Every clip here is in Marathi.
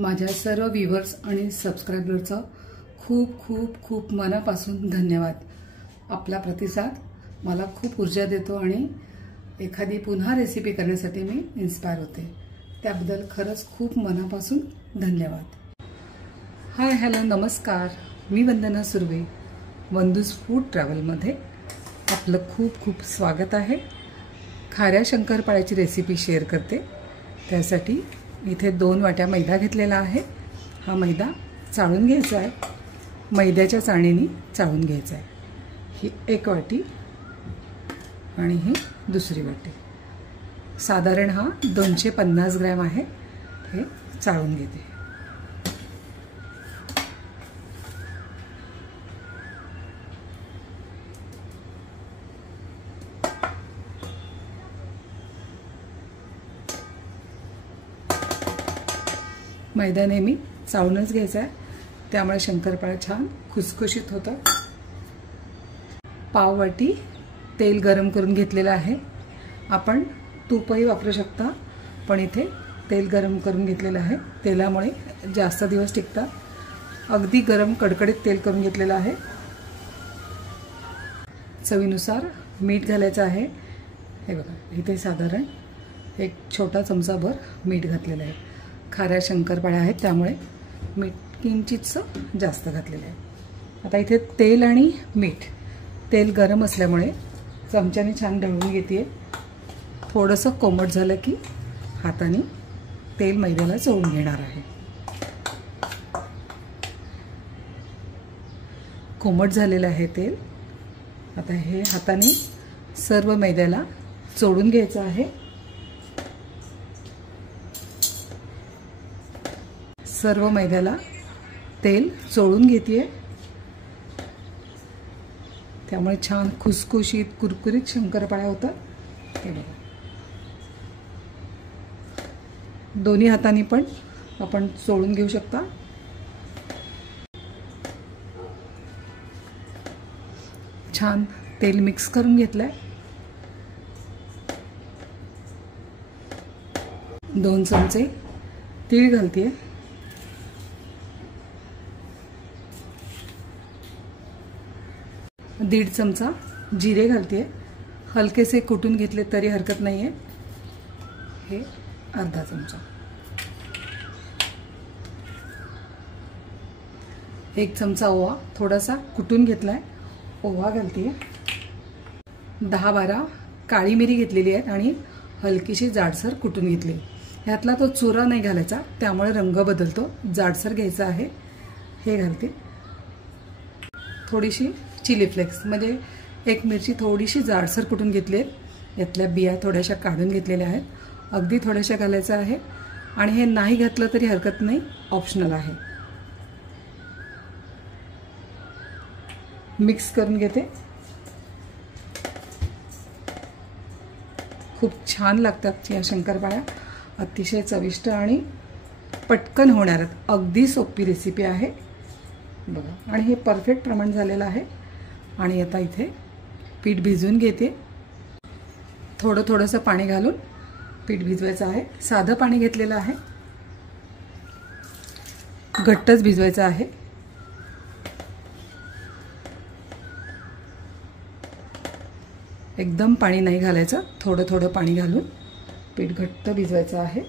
माझ्या सर्व व्ह्यूअर्स आणि सबस्क्रायबरचा खूप खूप खूप मनापासून धन्यवाद। आपला प्रतिसाद मला खूप ऊर्जा देतो आणि एखादी पुन्हा रेसिपी करण्यासाठी मी इन्स्पायर होते। त्याबद्दल खरंच खूप मनापासून धन्यवाद। हाय हॅलो नमस्कार, मी वंदना सुर्वे। वंदूज फूड ट्रॅव्हलमध्ये आपलं खूप खूप स्वागत आहे। खाऱ्या शंकरपाळ्याची रेसिपी शेअर करते। त्यासाठी इथे 2 वाट्या मैदा घेतलेला आहे। हा मैदा चाळून घ्यायचा आहे, मैद्याच्या चाळणीने चाळून घ्यायचा आहे। ही 1 वाटी आणि ही दुसरी वाटी, साधारण हा 250 ग्रॅम आहे। हे चाळून घेते। मैदा नेहमी चाळूनच घ्यायचा आहे, त्यामुळे शंकरपाळा छान खुसखुशीत होतं। पाव वाटी तेल गरम करून घेतलेलं आहे। आपण तूपही वापरू शकता, पण इथे तेल गरम करून घेतलेलं आहे। तेलामुळे जास्त दिवस टिकतात। अगदी गरम कडकडीत तेल करून घेतलेलं आहे। चवीनुसार मीठ घालायचं आहे। हे बघा, इथे साधारण 1 छोटा चमचाभर मीठ घातलेलं आहे। खाऱ्या शंकरपाळ्या आहेत त्यामुळे मीठ किंचितसं जास्त घातलेलं आहे। आता इथे तेल आणि मीठ, तेल गरम असल्यामुळे चमच्याने छान ढवळून घेते। थोडंसं कोमट झालं की हाताने तेल मैद्याला चोळून घेणार आहे। कोमट झालेलं आहे तेल। आता हे हाताने सर्व मैद्याला चोळून घ्यायचं आहे। सर्व मैद्याला तेल चोळून घेते, त्यामुळे छान खुसखुशीत कुरकुरीत शंकरपाळ्या होतात। हे बघा, दोन्ही हातांनी पण आपण चोळून घेऊ शकता। छान तेल मिक्स करून घेतलंय। 2 चमचे तीळ घालते, 1.5 चमचा जिरे घालते। हलकेसे कुटून घेतले तरी हरकत नाहीये। हे 1/2 चमचा, 1 चमचा ओवा थोडासा कुटून घेतलाय, ओवा घालते। 10-12 काळी मिरी घेतलेली आहे आणि हलकीशी जाडसर कुटून घेतली। ह्यातला तो चुरा नाही घालायचा, त्यामुळे रंग बदलतो। जाडसर घ्यायचा आहे। हे घालते। थोडीशी चिली फ्लेक्स, म्हणजे 1 मिरची थोडीशी जाडसर कुटून घेतली आहे। यातल्या बिया थोड्याशा काढून घेतलेल्या आहेत, अगदी थोड्याशा घालायचं आहे। आणि हे नाही घातलं तरी हरकत नाही, ऑप्शनल आहे। मिक्स करून घेते। खूप छान लागतात या शंकरपाळ्या, अतिशय चविष्ट आणि पटकन होणाऱ्या अगदी सोपी रेसिपी आहे बघा। आणि हे परफेक्ट प्रमाण झालेलं आहे। आणि आता इथे पीठ भिजवून घेते। थोडंसं पाणी घालून पीठ भिजवायचं आहे। साधं पाणी घेतलेलं आहे, घट्टच भिजवायचं आहे। एकदम पाणी नाही घालायचं, थोडं पाणी घालून पीठ घट्ट भिजवायचं आहे।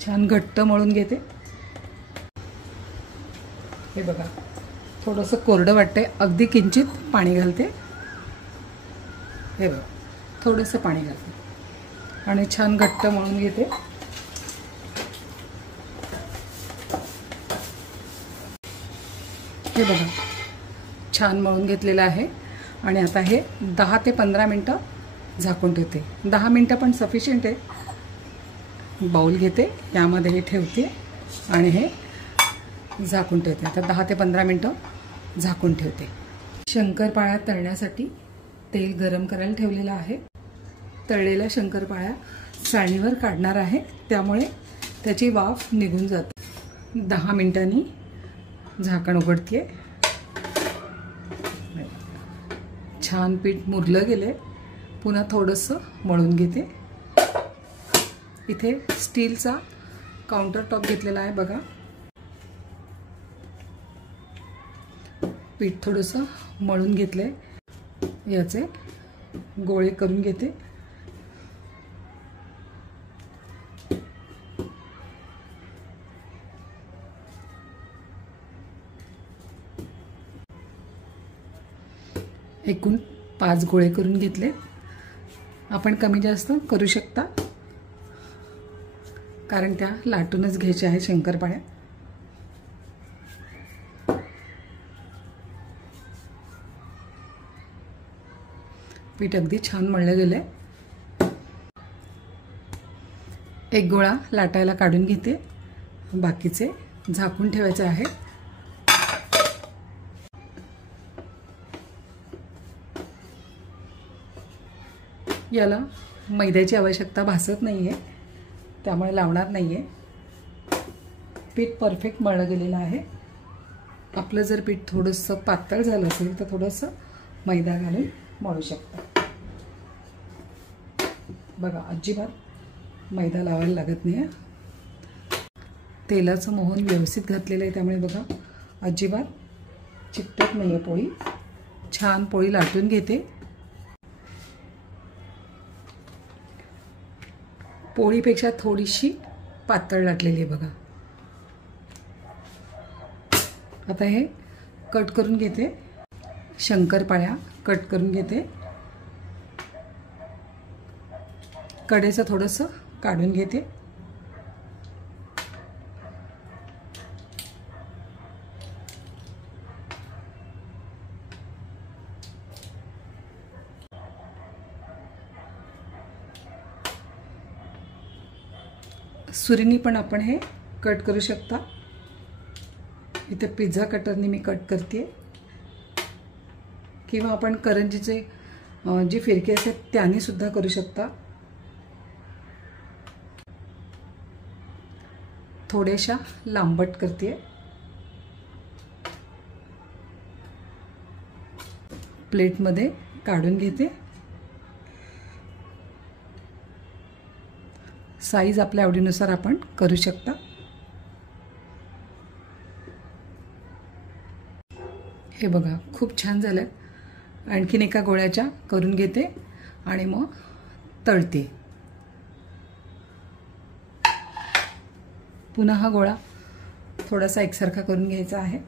छान घट्ट मळून घेते। हे बघा, थोडंसं कोरडं वाटतंय, अगदी किंचित पाणी घालते। हे बघा, थोडंसं पाणी घालते आणि छान घट्ट मळून घेते। हे बघा, छान मळून घेतलेलं आहे। आणि आता हे 10 ते 15 मिनिटं झाकून ठेवते। 10 मिनिटं पण सफिशियंट आहे। बाउल घेते, यामध्ये हे ठेवते आणि हे झाकून ठेवते। आता 10 ते 15 मिनिटं झाकून ठेवते। शंकरपाळ्या तळण्यासाठी तेल गरम करायला ठेवलेलं आहे। तळलेल्या शंकरपाळ्या चाळणीवर काढणार आहे, त्यामुळे त्याची वाफ निघून जाते। 10 मिनिटांनी झाकण उघडते छान पीठ मुरलं गेले. पुन्हा थोडंसं मळून घेते. इथे स्टीलचा काउंटर टॉप घेतलेला आहे बघा. पीठ थोडंसं मळून घेतले. याचे गोळे करून घेते. एकूण 5 गोळे करून घेतले. आपण कमी जास्त करू शकता, कारण त्या लाटूनच घ्यायच्या आहे शंकरपाळ्या. पीठ अगदी छान मळलं गेलंय. एक गोळा लाटायला काढून घेते. बाकीचे झाकून ठेवायचे आहे. याला मैद्याची आवश्यकता भासत नाहीये, त्यामुळे लावणार नाहीये. पीठ परफेक्ट मळलं गेलेलं आहे. आपलं जर पीठ थोडंसं पातळ झालं असेल तर थोडंसं मैदा घालून मळू शकता. बघा, अजिबात मैदा लावायला लागत नाही. तेलाचं मोहन व्यवस्थित घातलेलं आहे, त्यामुळे बघा अजिबात चिकटत नाही आहे पोळी. छान पोळी लाटून घेते. पोळीपेक्षा थोडीशी पातळ लाटलेली आहे बघा. आता हे कट करून घेते. शंकरपाळ्या कट करून घेते. कडेचं थोडंसं काढून घेते. सुरीनी पण आपण हे कट करू शकता. इथे पिझ्झा कटरनी मी कट करते, किंवा आपण करंजीचे जी फिरकी असते त्याने सुद्धा करू शकता. थोड्याशा लांबट करते. प्लेटमध्ये काढून घेते. साईज आपल्या आवडीनुसार आपण करू शकता. हे बघा, खूप छान झालं. आणखीन एका गोळ्याच्या करून घेते आणि मग तळते. पुन्हा हा गोळा थोडासा एकसारखा करून घ्यायचा आहे.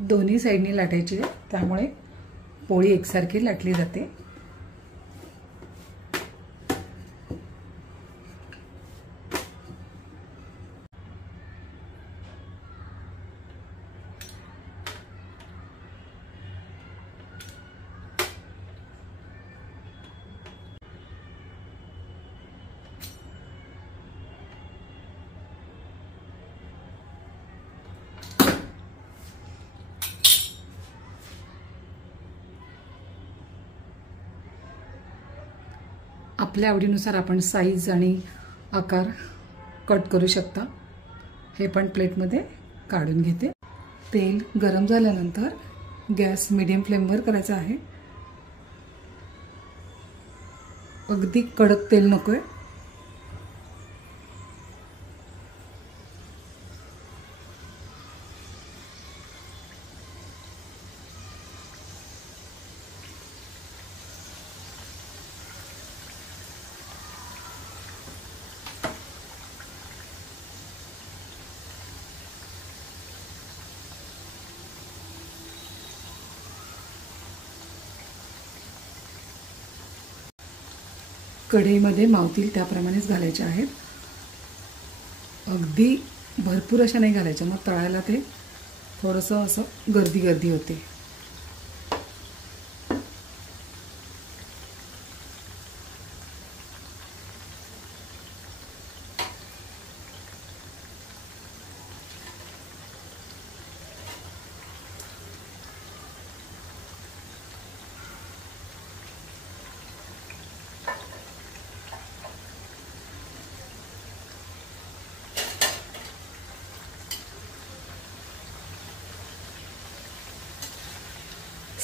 दोन्ही साईडनी लाटायची, त्यामुळे पोळी एकसारखी लाटली जाते. आपल्या आवडीनुसार आपण साईज आणि आकार कट करू शकता. हे पण प्लेटमध्ये काढून घेते. तेल गरम झाल्यानंतर गॅस मीडियम फ्लेमवर करायचा आहे. अगदी कडक तेल नकोय. कढईमध्ये मावतील त्याप्रमाणेच घालायचे आहेत. अगदी भरपूर अशा नाही घालायच्या, मग तळायला ते थोडंसं असं गर्दी गर्दी होते.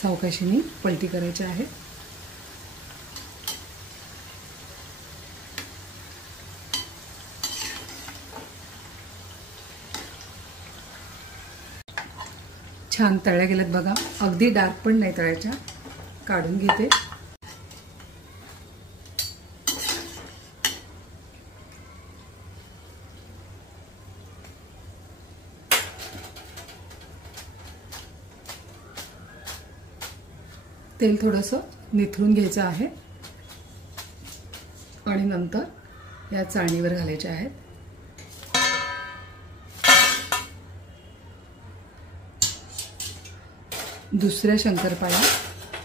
सावकाशीने पलटी करायची आहे. छान तळल्या गेल्यात बघा. अगदी डार्क पण नाही तळायच्या. काढून घेते. तेल थोडंसं निथळून घ्यायचं आहे आणि नंतर या चाळणीवर घालायचे आहेत. दुसऱ्या शंकरपाळ्या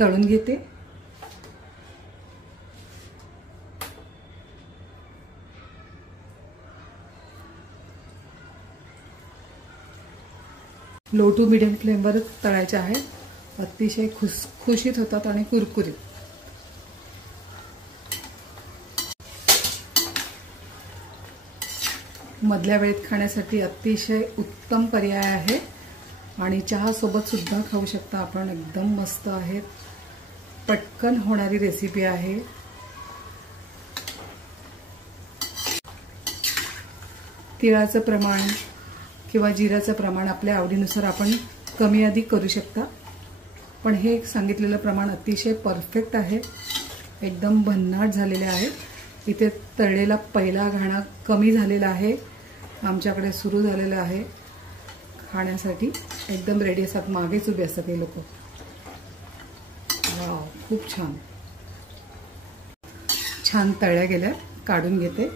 तळून घेते. लो टू मीडियम फ्लेमवर तळायचे आहेत. अतिशय खुसखुशीत होतात आणि कुरकुरीत. मधल्या वेळेत खाण्यासाठी अतिशय उत्तम पर्याय आहे आणि चहा सोबत सुद्धा खाऊ शकता आपण. एकदम मस्त आहेत. पटकन होणारी रेसिपी आहे. तिळाचं प्रमाण किंवा जिऱ्याचं प्रमाण आपल्या आवडीनुसार आपण कमी अधिक करू शकता. पण हे सांगितलेलं प्रमाण अतिशय परफेक्ट आहे. एकदम भन्नाट झालेले आहे. इथे तळलेला पहिला घाणा कमी झालेला आहे. आमच्याकडे सुरू झालेला आहे खाण्यासाठी. एकदम रेडी असतात. मागेच उभे असतात हे लोक. वाव, खूप छान छान तळल्या गेल्या. काढून घेते.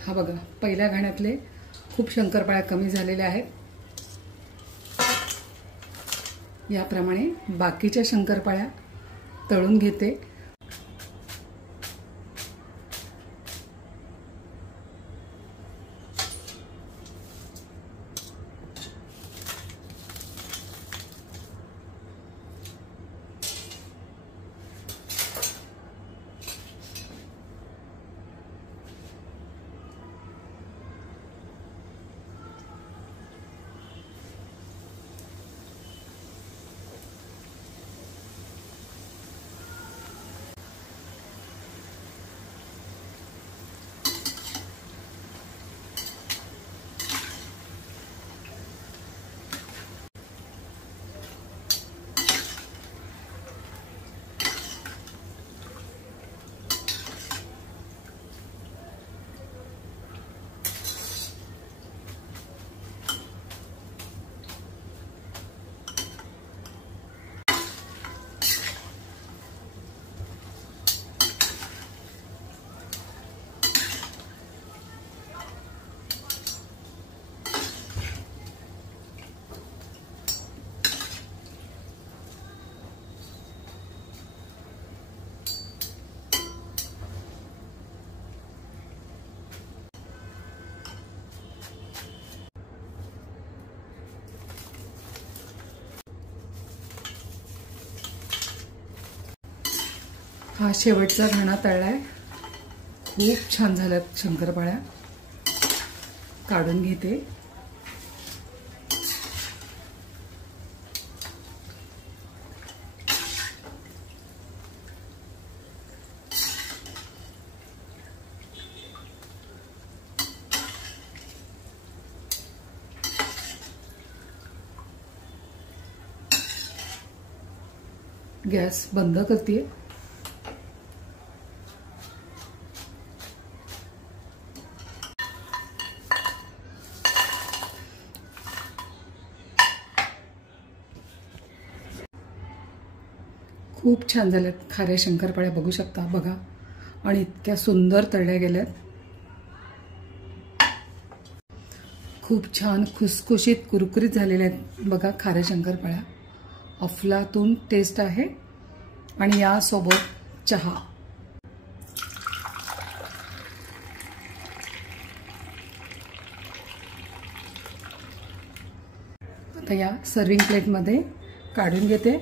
हा बघा, पहिल्या घाण्यातले खूप शंकरपाळ्या कमी झालेल्या आहेत. याप्रमाणे बाकीच्या शंकरपाळ्या तळून घेते. हा शेवटचा घाणा तळलाय. खूप छान झाल्यात शंकरपाळ्या. काढून घेते. गॅस बंद करते. खूप छान झाल्यात खाऱ्या शंकरपाळ्या. बघू शकता बघा. आणि इतक्या सुंदर तळल्या गेल्यात. खूप छान खुसखुशीत कुरकुरीत झालेल्या आहेत बघा खाऱ्या शंकरपाळ्या. अफलातून टेस्ट आहे आणि यासोबत चहा. तर या सर्विंग प्लेटमध्ये काढून घेते।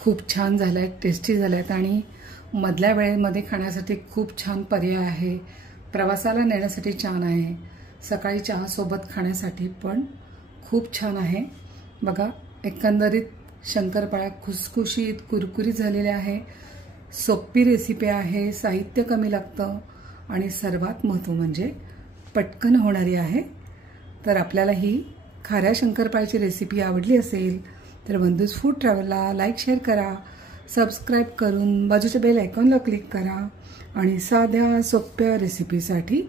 खूप छान झालाय, टेस्टी झालायत आणि मधल्या वेळेमध्ये खाण्यासाठी खूप छान पर्याय आहे। प्रवासाला नेण्यासाठी छान आहे, सकाळी चहा सोबत खाण्यासाठी पण खूप छान आहे। बघा, एकंदरीत शंकरपाळ्या खुसखुशीत कुरकुरीत झालेल्या आहे। सोपी रेसिपी आहे, साहित्य कमी लागतं आणि सर्वात महत्त्व म्हणजे पटकन होणारी आहे। तर आपल्याला ही खाऱ्या शंकरपाळ्याची रेसिपी आवडली असेल तर वंदूज फूड ट्रॅव्हलला लाईक शेअर करा, सबस्क्राईब करून बाजूच्या बेल आयकॉनला क्लिक करा आणि साध्या सोप्या रेसिपीसाठी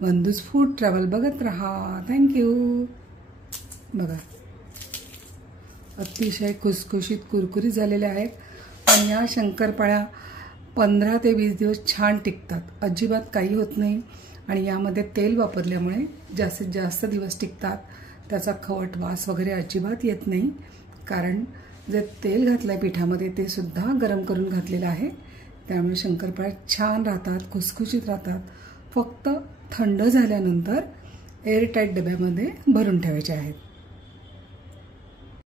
वंदूज फूड ट्रॅव्हल बघत राहा। थँक्यू। बघा, अतिशय खुसखुशीत कुरकुरीत झालेल्या आहेत आणि या शंकरपाळ्या 15 ते 20 दिवस छान टिकतात, अजिबात काही होत नाही आणि यामध्ये तेल वापरल्यामुळे जास्तीत जास्त दिवस टिकतात। त्याचा खवट वास वगैरे अजिबात येत नाही, कारण जे तेल घातलंय पिठामध्ये ते सुद्धा गरम करून घातलेलं आहे, त्यामुळे शंकरपाळ्या छान राहतात, खुसखुशीत राहतात। फक्त थंड झाल्यानंतर एअरटाईट डब्यामध्ये भरून ठेवायचे आहेत।